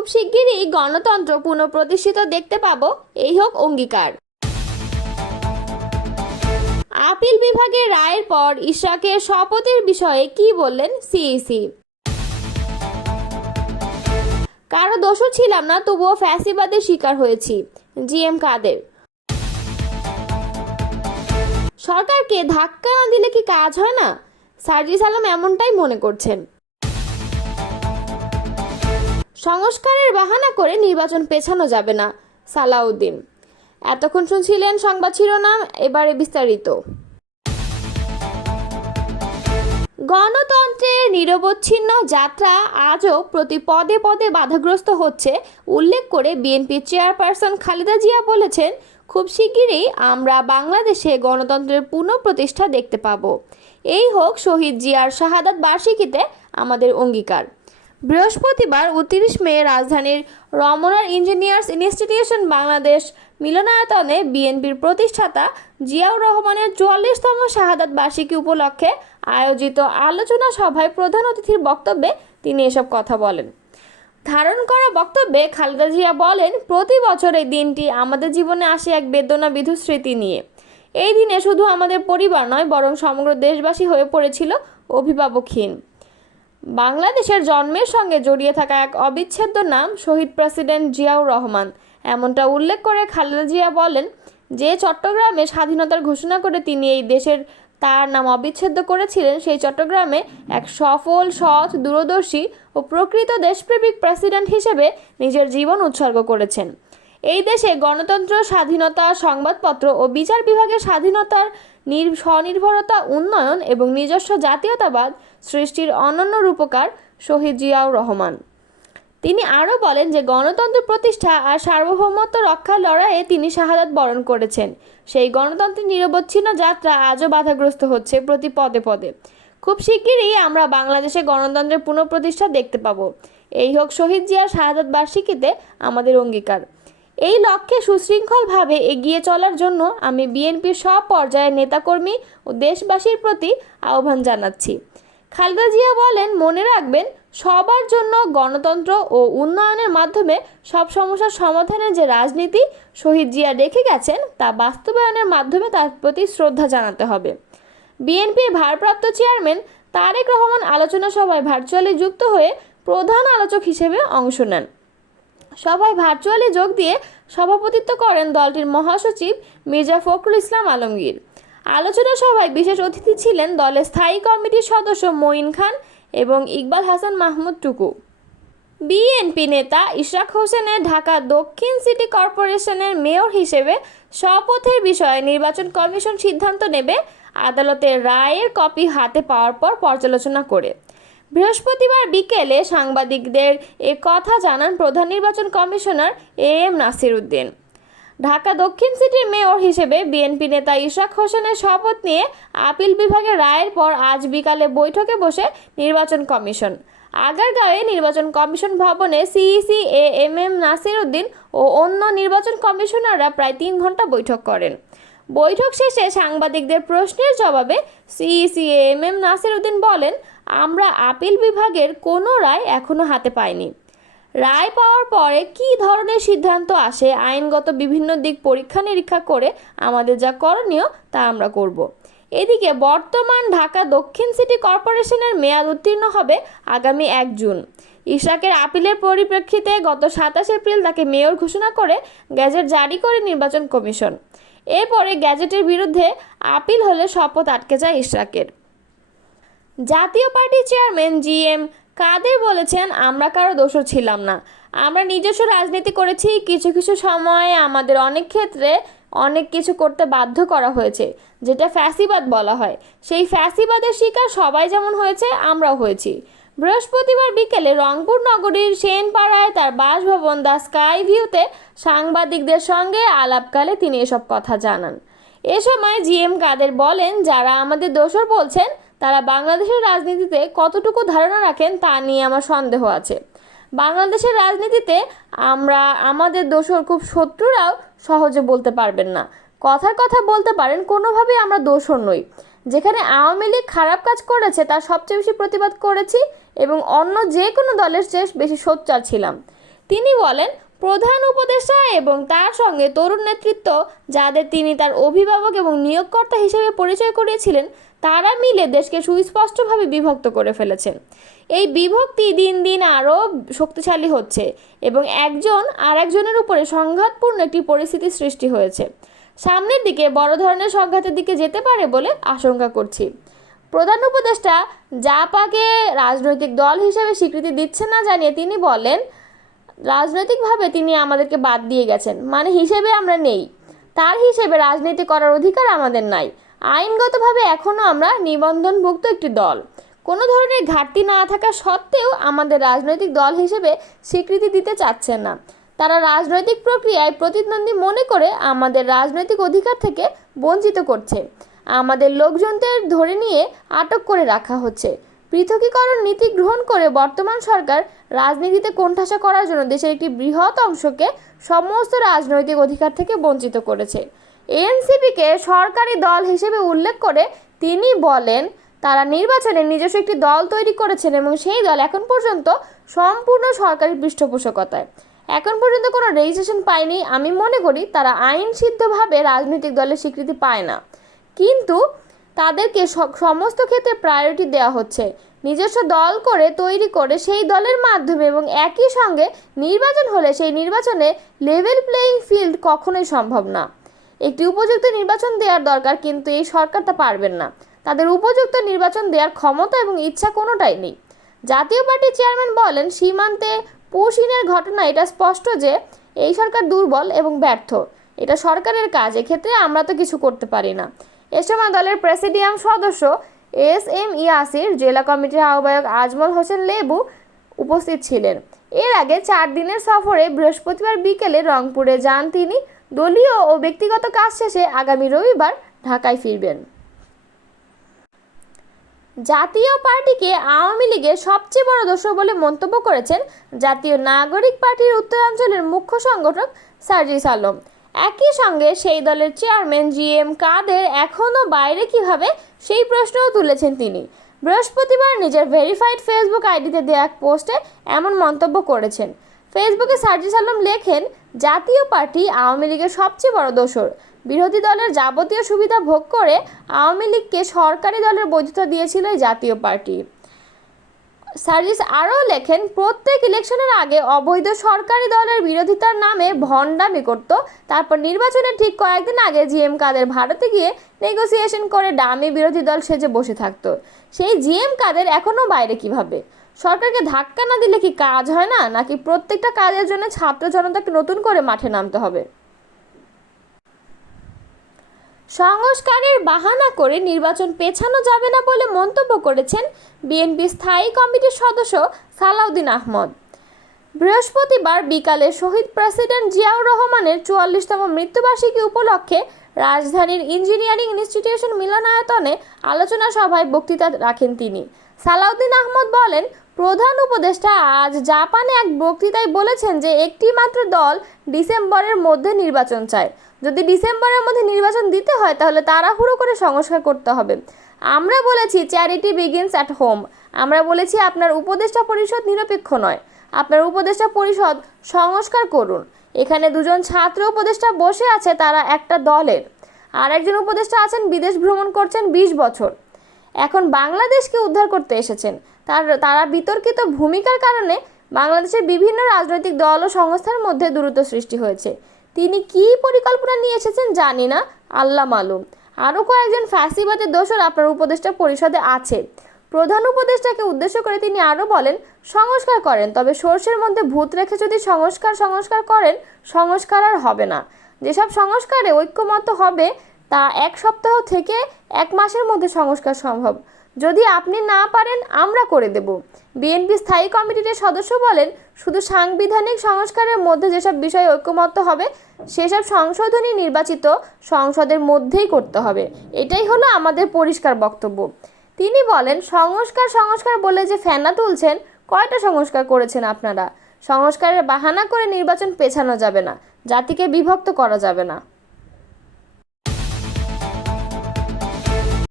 খুব শিগগিরই গণতন্ত্র পুনঃপ্রতিষ্ঠিত দেখতে পাবো, এই হোক অঙ্গীকার। আপিল বিভাগের রায়ের পর ইশরাকের শপথের বিষয়ে কি বললেন সিইসি? কারো দোষও ছিলাম না, তবুও ফ্যাসিবাদের শিকার হয়েছি, জিএম কাদের। সরকারকে ধাক্কা না দিলে কি কাজ হয় না? সার্জিস আলম এমনটাই মনে করছেন। সংস্কারের বাহানা করে নির্বাচন পেছানো যাবে না, সালাউদ্দিন। এতক্ষণ শুনছিলেন সংবাদ শিরোনাম, এবারে বিস্তারিত। গণতন্ত্রের নিরবচ্ছিন্ন যাত্রা আজও প্রতি পদে পদে বাধাগ্রস্ত হচ্ছে উল্লেখ করে বিএনপি চেয়ারপারসন খালেদা জিয়া বলেছেন, খুব শিগগিরই আমরা বাংলাদেশে গণতন্ত্রের পুনঃপ্রতিষ্ঠা দেখতে পাব, এই হোক শহীদ জিয়ার শাহাদাত বার্ষিকীতে আমাদের অঙ্গীকার। বৃহস্পতিবার 29 মে রাজধানীর রমনার ইঞ্জিনিয়ার্স ইনস্টিটিউশন বাংলাদেশ মিলনায়তনে বিএনপির প্রতিষ্ঠাতা জিয়াউর রহমানের 44তম শাহাদাত বার্ষিকী উপলক্ষে আয়োজিত আলোচনা সভায় প্রধান অতিথির বক্তব্যে তিনি এসব কথা বলেন। ধারণ করা বক্তব্যে খালেদা জিয়া বলেন, প্রতি বছর এই দিনটি আমাদের জীবনে আসে এক বেদনাবিধু স্মৃতি নিয়ে। এই দিনে শুধু আমাদের পরিবার নয়, বরং সমগ্র দেশবাসী হয়ে পড়েছিল অভিভাবকহীন। বাংলাদেশের জন্মের সঙ্গে জড়িয়ে থাকা এক অবিচ্ছেদ্য নাম শহীদ প্রেসিডেন্ট জিয়াউর রহমান। এমনটা উল্লেখ করে খালেদা জিয়া বলেন, যে চট্টগ্রামে স্বাধীনতার ঘোষণা করে তিনি এই দেশের তার নাম অবিচ্ছেদ্য করেছিলেন, সেই চট্টগ্রামে এক সফল, সৎ, দূরদর্শী ও প্রকৃত দেশপ্রেমিক প্রেসিডেন্ট হিসেবে নিজের জীবন উৎসর্গ করেছেন। এই দেশে গণতন্ত্র, স্বাধীনতা, সংবাদপত্র ও বিচার বিভাগের স্বাধীনতার স্বনির্ভরতা, উন্নয়ন এবং নিজস্ব জাতীয়তাবাদ সৃষ্টির অনন্য রূপকার শহীদ জিয়াউর রহমান। তিনি আরও বলেন যে গণতন্ত্র প্রতিষ্ঠা আর সার্বভৌমত্ব রক্ষার লড়াইয়ে তিনি শাহাদাত বরণ করেছেন। সেই গণতন্ত্রের নিরবচ্ছিন্ন যাত্রা আজও বাধাগ্রস্ত হচ্ছে প্রতি পদে পদে। খুব শিগগিরই আমরা বাংলাদেশে গণতন্ত্রের পুনঃপ্রতিষ্ঠা দেখতে পাবো, এই হোক শহীদ জিয়ার শাহাদাত বার্ষিকীতে আমাদের অঙ্গীকার। এই লক্ষ্যে সুশৃঙ্খলভাবে এগিয়ে চলার জন্য আমি বিএনপির সব পর্যায়ের নেতাকর্মী ও দেশবাসীর প্রতি আহ্বান জানাচ্ছি। খালেদা জিয়া বলেন, মনে রাখবেন, সবার জন্য গণতন্ত্র ও উন্নয়নের মাধ্যমে সব সমস্যার সমাধানের যে রাজনীতি শহীদ জিয়া রেখে গেছেন, তা বাস্তবায়নের মাধ্যমে তার প্রতি শ্রদ্ধা জানাতে হবে। বিএনপির ভারপ্রাপ্ত চেয়ারম্যান তারেক রহমান আলোচনা সভায় ভার্চুয়ালি যুক্ত হয়ে প্রধান আলোচক হিসেবে অংশ নেন। সভায় ভার্চুয়ালি যোগ দিয়ে সভাপতিত্ব করেন দলটির মহাসচিব মির্জা ফখরুল ইসলাম আলমগীর। আলোচনা সভায় বিশেষ অতিথি ছিলেন দলের স্থায়ী কমিটির সদস্য মঈন খান এবং ইকবাল হাসান মাহমুদ টুকু। বিএনপি নেতা ইশরাক হোসেনের ঢাকা দক্ষিণ সিটি কর্পোরেশনের মেয়র হিসেবে শপথের বিষয়ে নির্বাচন কমিশন সিদ্ধান্ত নেবে আদালতের রায়ের কপি হাতে পাওয়ার পর পর্যালোচনা করে। বৃহস্পতিবার বিকেলে সাংবাদিকদের এ কথা জানান প্রধান নির্বাচন কমিশনার AM নাসির উদ্দিন। ঢাকা দক্ষিণ সিটির মেয়র হিসেবে বিএনপি নেতা ইশরাক হোসেনের শপথ নিয়ে আপিল বিভাগের রায়ের পর আজ বিকালে বৈঠকে বসে নির্বাচন কমিশন। আগারগাঁওয়ে নির্বাচন কমিশন ভবনে সিইসি AM নাসির উদ্দিন ও অন্য নির্বাচন কমিশনাররা প্রায় 3 ঘন্টা বৈঠক করেন। বৈঠক শেষে সাংবাদিকদের প্রশ্নের জবাবে সিইসি AM নাসির উদ্দিন বলেন, আমরা আপিল বিভাগের কোনো রায় এখনো হাতে পাইনি। রায় পাওয়ার পরে কী ধরনের সিদ্ধান্ত আসে, আইনগত বিভিন্ন দিক পরীক্ষা নিরীক্ষা করে আমাদের যা করণীয় তা আমরা করব। এদিকে বর্তমান ঢাকা দক্ষিণ সিটি কর্পোরেশনের মেয়াদ উত্তীর্ণ হবে আগামী 1 জুন। ইশরাকের আপিলের পরিপ্রেক্ষিতে গত 27 এপ্রিল তাকে মেয়র ঘোষণা করে গ্যাজেট জারি করে নির্বাচন কমিশন। এরপরে গ্যাজেটের বিরুদ্ধে আপিল হলে শপথ আটকে যায় ইশরাকের। জাতীয় পার্টির চেয়ারম্যান GM কাদের বলেছেন, আমরা কারো দোষর ছিলাম না, আমরা নিজস্ব রাজনীতি করেছি। কিছু কিছু সময়ে আমাদের অনেক ক্ষেত্রে অনেক কিছু করতে বাধ্য করা হয়েছে, যেটা ফ্যাসিবাদ বলা হয়। সেই ফ্যাসিবাদের শিকার সবাই যেমন হয়েছে, আমরাও হয়েছি। বৃহস্পতিবার বিকেলে রংপুর নগরীর সেনপাড়ায় তার বাসভবন দ্য স্কাই ভিউতে সাংবাদিকদের সঙ্গে আলাপকালে তিনি এসব কথা জানান। এ সময় GM কাদের বলেন, যারা আমাদের দোষর বলছেন তারা বাংলাদেশের রাজনীতিতে কতটুকু ধারণা রাখেন তা নিয়ে আমার সন্দেহ আছে। বাংলাদেশের রাজনীতিতে আমাদের দোষর খুব শত্রুরাও সহজে বলতে পারবেন না। কথার কথা বলতে পারেন, কোনোভাবেই আমরা দোষর নই। যেখানে আওয়ামী লীগ খারাপ কাজ করেছে তার সবচেয়ে বেশি প্রতিবাদ করেছি এবং অন্য যে কোনো দলের চেয়ে বেশি সোচ্চার ছিলাম। তিনি বলেন, প্রধান উপদেষ্টা এবং তার সঙ্গে তরুণ নেতৃত্ব, যাদের তিনি তার অভিভাবক এবং নিয়োগকর্তা হিসেবে পরিচয় করিয়েছিলেন, তারা মিলে দেশকে সুস্পষ্টভাবে বিভক্ত করে ফেলেছেন। এই বিভক্তি দিন দিন আরও শক্তিশালী হচ্ছে এবং একজন আরেকজনের উপরে সংঘাতপূর্ণ একটি পরিস্থিতি সৃষ্টি হয়েছে। সামনের দিকে বড় ধরনের সংঘাতের দিকে যেতে পারে বলে আশঙ্কা করছি। প্রধান উপদেষ্টা জাপাকে রাজনৈতিক দল হিসেবে স্বীকৃতি দিচ্ছেন না জানিয়ে তিনি বলেন, রাজনৈতিকভাবে তিনি আমাদেরকে বাদ দিয়ে গেছেন, মানে হিসেবে আমরা নেই। তার হিসেবে রাজনীতি করার অধিকার আমাদের নাই। আইনগতভাবে এখনও আমরা নিবন্ধনভুক্ত একটি দল। কোনো ধরনের ঘাটতি না থাকা সত্ত্বেও আমাদের রাজনৈতিক দল হিসেবে স্বীকৃতি দিতে চাচ্ছেন না। তারা রাজনৈতিক প্রক্রিয়ায় প্রতিদ্বন্দ্বী মনে করে আমাদের রাজনৈতিক অধিকার থেকে বঞ্চিত করছে। আমাদের লোকজনদের ধরে নিয়ে আটক করে রাখা হচ্ছে। পৃথকীকরণ নীতি গ্রহণ করে বর্তমান সরকার রাজনীতিতে কোণঠাসা করার জন্য দেশের একটি বৃহৎ অংশকে সমস্ত রাজনৈতিক অধিকার থেকে বঞ্চিত করেছে। এনসিপিকে সরকারি দল হিসেবে উল্লেখ করে তিনি বলেন, তারা নির্বাচনে নিজস্ব একটি দল তৈরি করেছেন এবং সেই দল এখন পর্যন্ত সম্পূর্ণ সরকারি পৃষ্ঠপোষকতায়। এখন পর্যন্ত কোনো রেজিস্ট্রেশন পায়নি। আমি মনে করি তারা আইনসিদ্ধভাবে রাজনৈতিক দলের স্বীকৃতি পায় না, কিন্তু তাদেরকে সমস্ত ক্ষেত্রে প্রায়োরিটি দেওয়া হচ্ছে। নিজস্ব দল করে তৈরি করে সেই দলের মাধ্যমে এবং একই সঙ্গে নির্বাচন হলে সেই নির্বাচনে লেভেল প্লেয়িং ফিল্ড কখনোই সম্ভব না। একটি উপযুক্ত নির্বাচন দেওয়ার দরকার, কিন্তু এই সরকার তা পারবেন না। তাদের উপযুক্ত নির্বাচন দেওয়ার ক্ষমতা এবং ইচ্ছা কোনোটাই নেই। জাতীয় পার্টির চেয়ারম্যান বলেন, সীমান্তে পুশিনের ঘটনা এটা স্পষ্ট যে এই সরকার দুর্বল এবং ব্যর্থ। এটা সরকারের কাজ, এক্ষেত্রে আমরা তো কিছু করতে পারি না। এ সময় দলের প্রেসিডিয়াম সদস্য এস.এম. ইয়াসির, জেলা কমিটির আহ্বায়ক আজমল হোসেন লেবু উপস্থিত ছিলেন। এর আগে 4 দিনের সফরে বৃহস্পতিবার বিকেলে রংপুরে যান তিনি। দলীয় ও ব্যক্তিগত কাজ শেষে আগামী রবিবার ঢাকায় ফিরবেন। জাতীয় পার্টিকে আওয়ামী লীগের সবচেয়ে বড় দোষর বলে মন্তব্য করেছেন জাতীয় নাগরিক পার্টির উত্তরাঞ্চলের মুখ্য সংগঠক সার্জিস আলম। একই সঙ্গে সেই দলের চেয়ারম্যান জি.এম. কাদের এখনও বাইরে কিভাবে, সেই প্রশ্নও তুলেছেন তিনি। বৃহস্পতিবার নিজের ভেরিফাইড ফেসবুক আইডিতে দেওয়া এক পোস্টে এমন মন্তব্য করেছেন। ফেসবুকে সার্জিস আলম লেখেন, জাতীয় পার্টি আওয়ামী লীগের সবচেয়ে বড় দোষর। বিরোধী দলের যাবতীয় সুবিধা ভোগ করে আওয়ামী লীগকে সরকারি দলের বৈধতা দিয়েছিল এই জাতীয় পার্টি। সার্জিস আরও লেখেন, প্রত্যেক ইলেকশনের আগে অবৈধ সরকারি দলের বিরোধিতার নামে ভণ্ডামি করত, তারপর নির্বাচনের ঠিক কয়েকদিন আগে জি.এম. কাদের ভারতে গিয়ে নেগোসিয়েশন করে ডামি বিরোধী দল সেজে বসে থাকত। সেই জি.এম. কাদের এখনও বাইরে কিভাবে? সরকারকে ধাক্কা না দিলে কি কাজ হয় না, নাকি প্রত্যেকটা কাজের জন্য ছাত্র জনতাকে নতুন করে মাঠে নামতে হবে? সংস্কারের বাহানা করে নির্বাচন পেছানো যাবে না বলে মন্তব্য করেছেন বিএনপি স্থায়ী কমিটির সদস্য সালাউদ্দিন আহমদ। বৃহস্পতিবার বিকালে শহীদ প্রেসিডেন্ট জিয়াউর রহমানের 44তম মৃত্যুবার্ষিকী উপলক্ষে রাজধানীর ইঞ্জিনিয়ারিং ইনস্টিটিউশন মিলনায়তনে আলোচনা সভায় বক্তৃতা রাখেন তিনি। সালাউদ্দিন আহমদ বলেন, প্রধান উপদেষ্টা আজ জাপানে এক বক্তৃতায় বলেছেন যে একটি মাত্র দল ডিসেম্বরের মধ্যে নির্বাচন চায়। যদি ডিসেম্বরের মধ্যে নির্বাচন দিতে হয় তাহলে তাড়াহুড়ো করে সংস্কার করতে হবে। আমরা বলেছি চ্যারিটি বিগিনস অ্যাট হোম। আমরা বলেছি আপনার উপদেষ্টা পরিষদ নিরপেক্ষ নয়, আপনার উপদেষ্টা পরিষদ সংস্কার করুন। এখানে 2 জন ছাত্র উপদেষ্টা বসে আছে, তারা একটা দলের। আর একজন উপদেষ্টা আছেন বিদেশ ভ্রমণ করছেন 20 বছর, এখন বাংলাদেশকে উদ্ধার করতে এসেছেন। তারা বিতর্কিত ভূমিকার কারণে বাংলাদেশের বিভিন্ন রাজনৈতিক দল ও সংস্থার মধ্যে দূরত্ব সৃষ্টি হয়েছে। তিনি কী পরিকল্পনা নিয়ে এসেছেন জানি না, আল্লাহ মালুম। আরও কয়েকজন ফ্যাসিবাদের দোষর আপনার উপদেষ্টা পরিষদে আছে। প্রধান উপদেষ্টাকে উদ্দেশ্য করে তিনি আরও বলেন, সংস্কার করেন, তবে সর্ষের মধ্যে ভূত রেখে যদি সংস্কার করেন, সংস্কার আর হবে না। যেসব সংস্কারে ঐক্যমত হবে তা 1 সপ্তাহ থেকে 1 মাসের মধ্যে সংস্কার সম্ভব। যদি আপনি না পারেন আমরা করে দেব। বিএনপি স্থায়ী কমিটির সদস্য বলেন, শুধু সাংবিধানিক সংস্কারের মধ্যে যেসব বিষয়ে ঐক্যমত্য হবে সেসব সংশোধনী নির্বাচিত সংসদের মধ্যেই করতে হবে। এটাই হলো আমাদের পরিষ্কার বক্তব্য। তিনি বলেন, সংস্কার বলে যে ফেনা তুলছেন, কয়টা সংস্কার করেছেন আপনারা? সংস্কারের বাহানা করে নির্বাচন পেছানো যাবে না, জাতিকে বিভক্ত করা যাবে না।